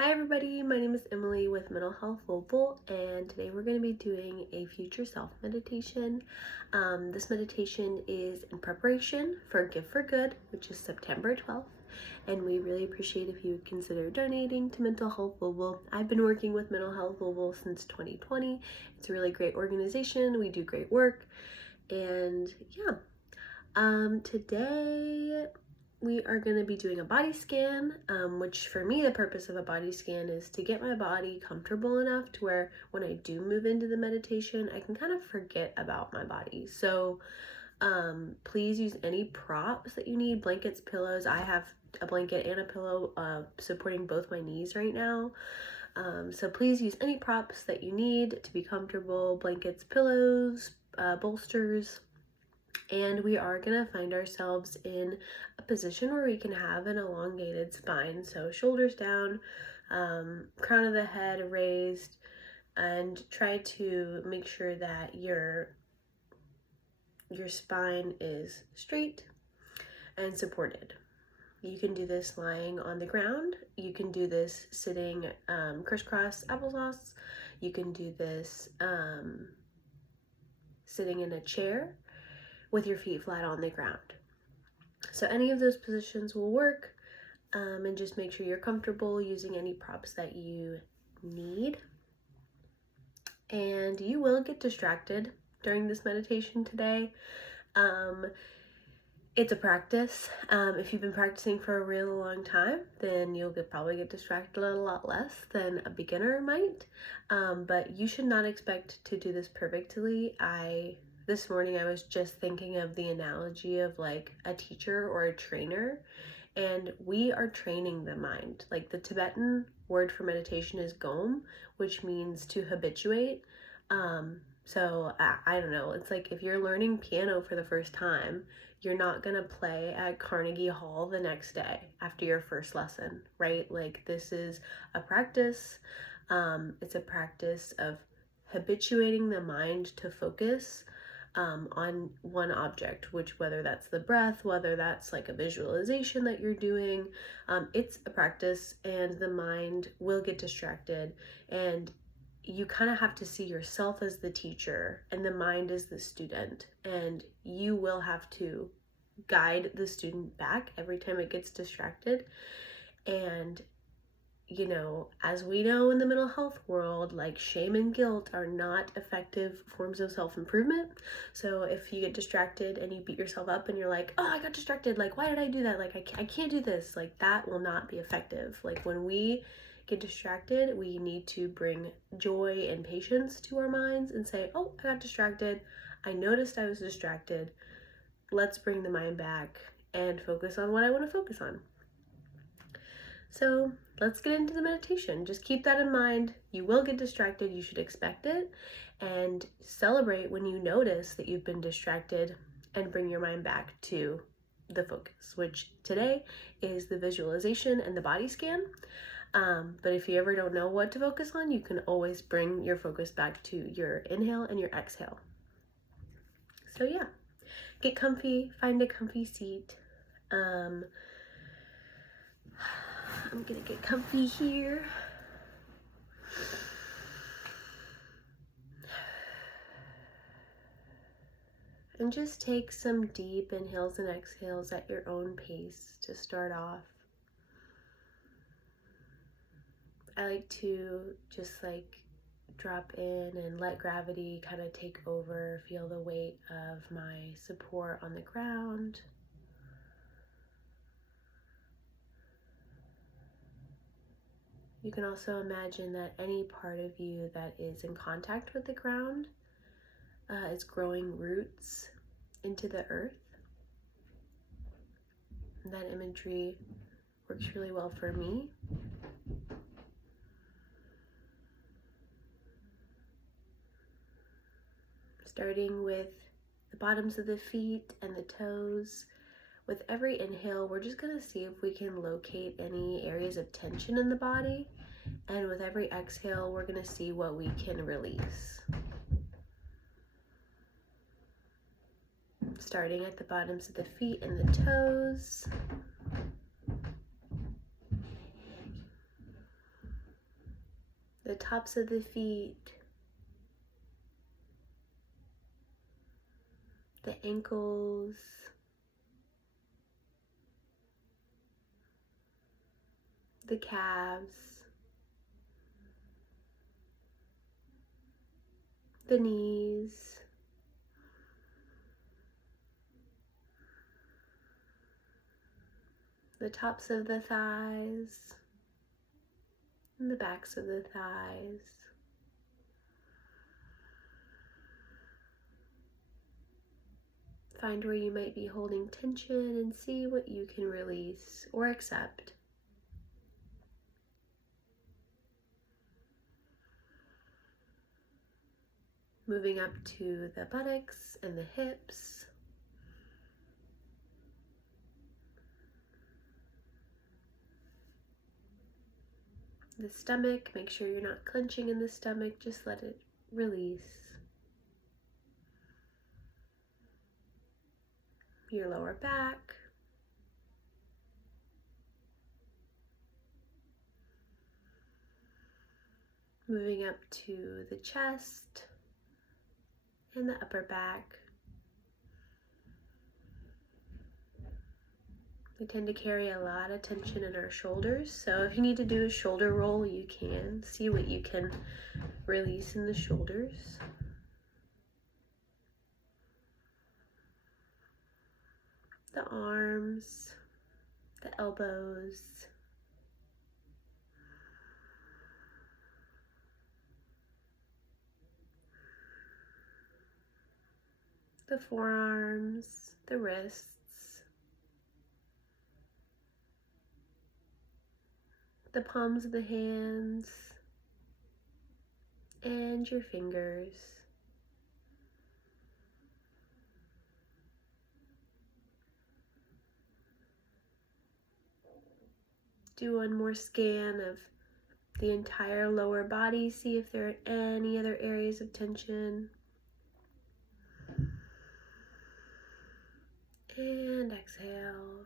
Hi everybody, my name is Emily with Mental Health Global, and today we're going to be doing a future self meditation. This meditation is in preparation for Give for Good, which is September 12th, and we really appreciate if you would consider donating to Mental Health Global. I've been working with Mental Health Global since 2020. It's a really great organization. We do great work, and today we are going to be doing a body scan, which for me, the purpose of a body scan is to get my body comfortable enough to where when I do move into the meditation, I can kind of forget about my body. So please use any props that you need, blankets, pillows. I have a blanket and a pillow supporting both my knees right now. So please use any props that you need to be comfortable, blankets, pillows, bolsters. And we are going to find ourselves in a position where we can have an elongated spine. So shoulders down, crown of the head raised, and try to make sure that your spine is straight and supported. You can do this lying on the ground. You can do this sitting crisscross applesauce. You can do this sitting in a chair with your feet flat on the ground. So any of those positions will work, and just make sure you're comfortable using any props that you need. And you will get distracted during this meditation today. It's a practice. If you've been practicing for a really long time, then you'll probably get distracted a lot less than a beginner might. But you should not expect to do this perfectly. This morning I was just thinking of the analogy of like a teacher or a trainer, and we are training the mind. Like the Tibetan word for meditation is gom, which means to habituate. So I don't know, it's like if you're learning piano for the first time, you're not gonna play at Carnegie Hall the next day after your first lesson, right? Like this is a practice. It's a practice of habituating the mind to focus on one object, which whether that's the breath, whether that's like a visualization that you're doing, it's a practice, and the mind will get distracted, and you kind of have to see yourself as the teacher and the mind as the student, and you will have to guide the student back every time it gets distracted. And you know, as we know in the mental health world, like shame and guilt are not effective forms of self-improvement. So if you get distracted and you beat yourself up and you're like, oh, I got distracted, like, why did I do that? Like, I can't do this. Like, that will not be effective. Like, when we get distracted, we need to bring joy and patience to our minds and say, oh, I got distracted. I noticed I was distracted. Let's bring the mind back and focus on what I want to focus on. So let's get into the meditation. Just keep that in mind. You will get distracted. You should expect it, and celebrate when you notice that you've been distracted and bring your mind back to the focus, which today is the visualization and the body scan. But if you ever don't know what to focus on, you can always bring your focus back to your inhale and your exhale. So yeah, get comfy, find a comfy seat. I'm gonna get comfy here. And just take some deep inhales and exhales at your own pace to start off. I like to just like drop in and let gravity kind of take over, feel the weight of my support on the ground. You can also imagine that any part of you that is in contact with the ground is growing roots into the earth. And that imagery works really well for me. Starting with the bottoms of the feet and the toes. With every inhale, we're just going to see if we can locate any areas of tension in the body. And with every exhale, we're going to see what we can release. Starting at the bottoms of the feet and the toes. the tops of the feet, the ankles, the calves, the knees, the tops of the thighs, and the backs of the thighs. Find where you might be holding tension and see what you can release or accept. Moving up to the buttocks and the hips. The stomach, make sure you're not clenching in the stomach, just let it release. Your lower back. Moving up to the chest and the upper back. We tend to carry a lot of tension in our shoulders, so if you need to do a shoulder roll, you can. See what you can release in the shoulders. The arms, the elbows, the forearms, the wrists, the palms of the hands, and your fingers. Do one more scan of the entire lower body, see if there are any other areas of tension. And exhale.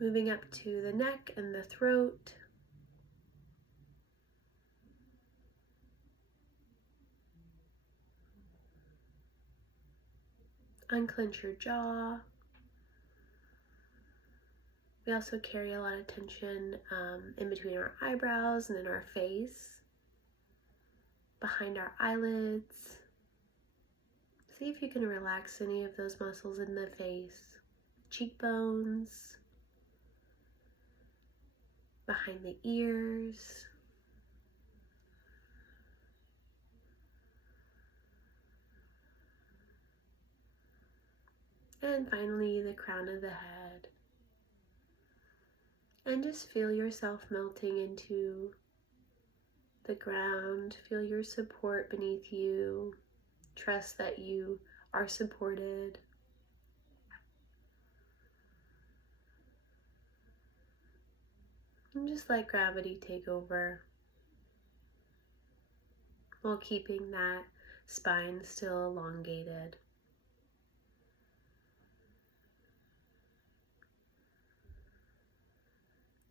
Moving up to the neck and the throat. Unclench your jaw. We also carry a lot of tension in between our eyebrows and in our face, behind our eyelids. See if you can relax any of those muscles in the face, cheekbones, behind the ears. And finally, the crown of the head. And just feel yourself melting into the ground. Feel your support beneath you. Trust that you are supported. And just let gravity take over while keeping that spine still elongated.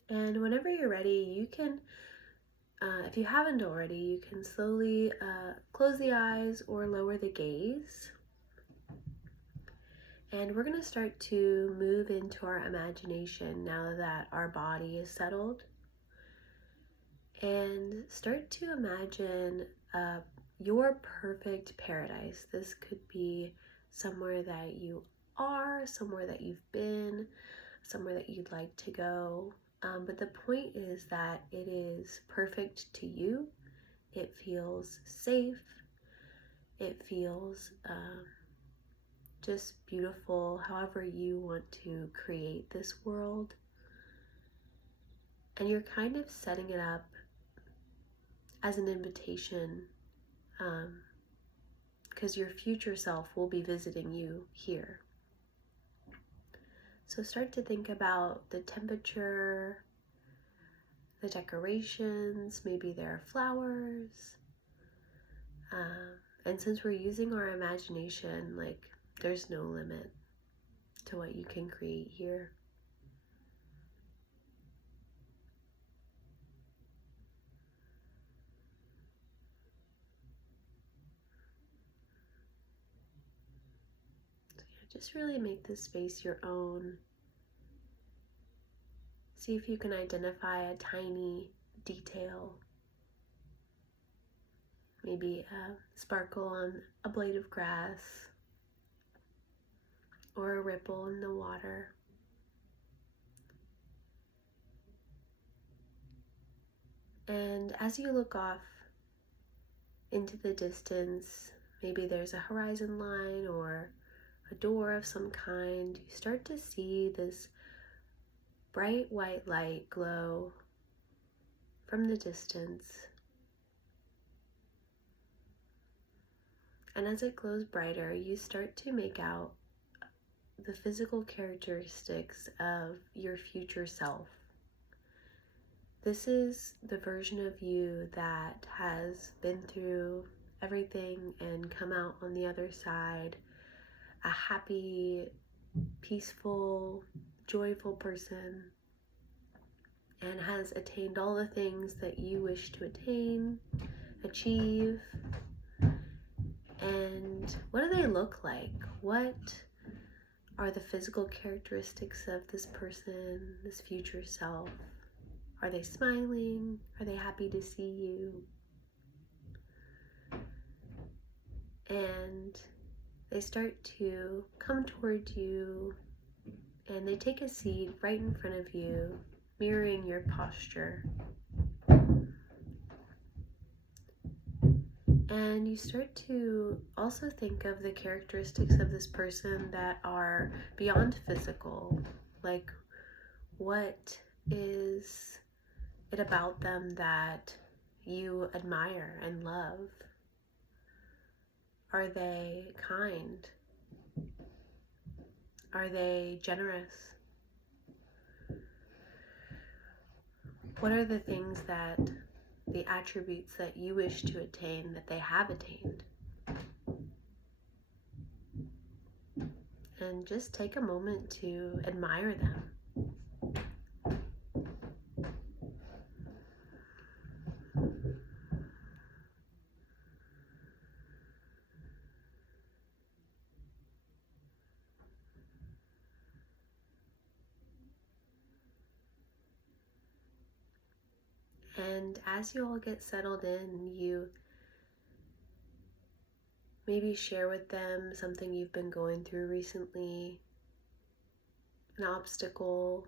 And whenever you're ready, you can, if you haven't already, you can slowly close the eyes or lower the gaze. And we're going to start to move into our imagination now that our body is settled. And start to imagine your perfect paradise. This could be somewhere that you are, somewhere that you've been, somewhere that you'd like to go. But the point is that it is perfect to you. It feels safe. It feels just beautiful, however you want to create this world. And you're kind of setting it up as an invitation, because your future self will be visiting you here. So start to think about the temperature, the decorations, maybe there are flowers. And since we're using our imagination, like, there's no limit to to what you can create here. So yeah, just really make this space your own. See if you can identify a tiny detail, maybe a sparkle on a blade of grass or a ripple in the water. And as you look off into the distance, maybe there's a horizon line or a door of some kind, you start to see this bright white light glow from the distance. And as it glows brighter, you start to make out the physical characteristics of your future self. This is the version of you that has been through everything and come out on the other side a happy, peaceful, joyful person, and has attained all the things that you wish to attain, achieve. And what do they look like? What are the physical characteristics of this person, this future self? Are they smiling? Are they happy to see you? And they start to come toward you, and they take a seat right in front of you, mirroring your posture. And you start to also think of the characteristics of this person that are beyond physical. Like, what is it about them that you admire and love? Are they kind? Are they generous? What are the things that, the attributes that you wish to attain that they have attained? And just take a moment to admire them. And as you all get settled in, you maybe share with them something you've been going through recently, an obstacle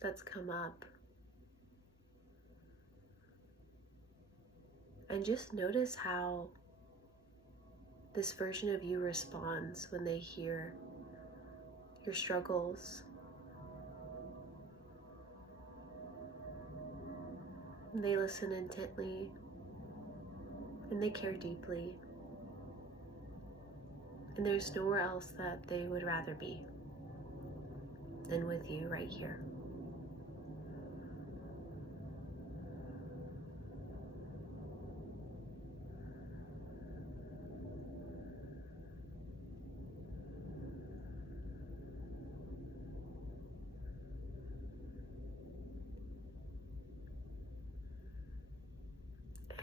that's come up. And just notice how this version of you responds when they hear your struggles. And they listen intently, and they care deeply. And there's nowhere else that they would rather be than with you right here.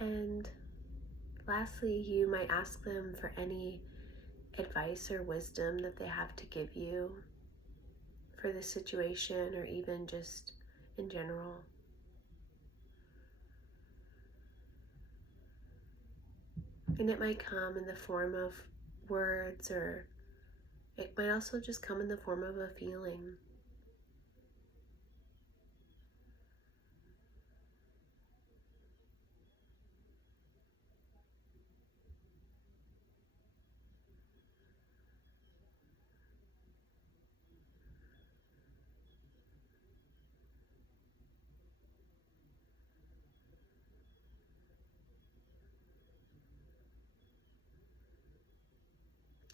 And lastly, you might ask them for any advice or wisdom that they have to give you for the situation, or even just in general. And it might come in the form of words, or it might also just come in the form of a feeling.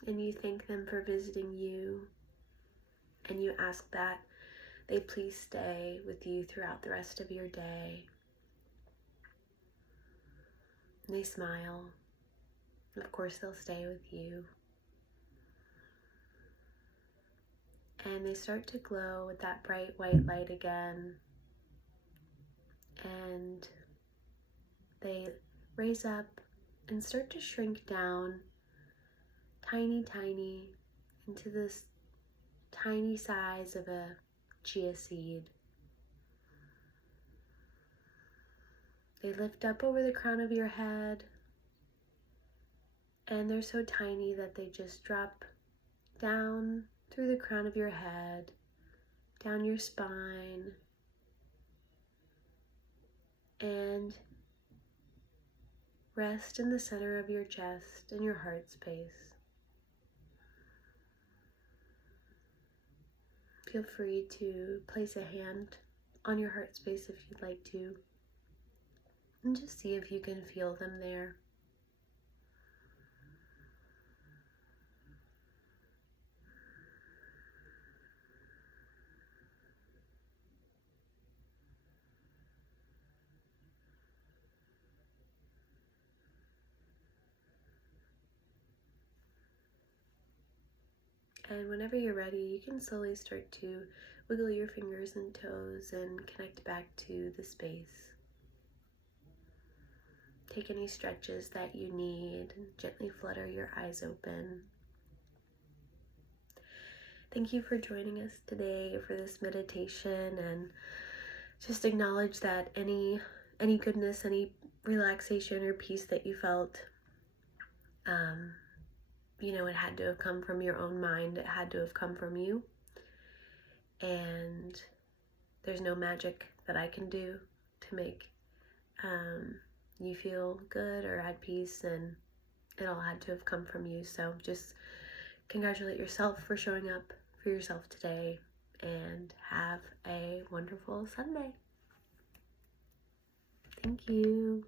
And you thank them for visiting you, and you ask that they please stay with you throughout the rest of your day. And they smile. Of course, they'll stay with you. and they start to glow with that bright white light again, and they raise up and start to shrink down tiny into this tiny size of a chia seed. They lift up over the crown of your head, and they're so tiny that they just drop down through the crown of your head, down your spine, and rest in the center of your chest and your heart space. Feel free to place a hand on your heart space if you'd like to, and just see if you can feel them there. And whenever you're ready, you can slowly start to wiggle your fingers and toes and connect back to the space. Take any stretches that you need and gently flutter your eyes open. Thank you for joining us today for this meditation, and just acknowledge that any goodness, any relaxation or peace that you felt, it had to have come from your own mind. It had to have come from you. And there's no magic that I can do to make you feel good or at peace, and it all had to have come from you. So just congratulate yourself for showing up for yourself today, and have a wonderful Sunday. Thank you.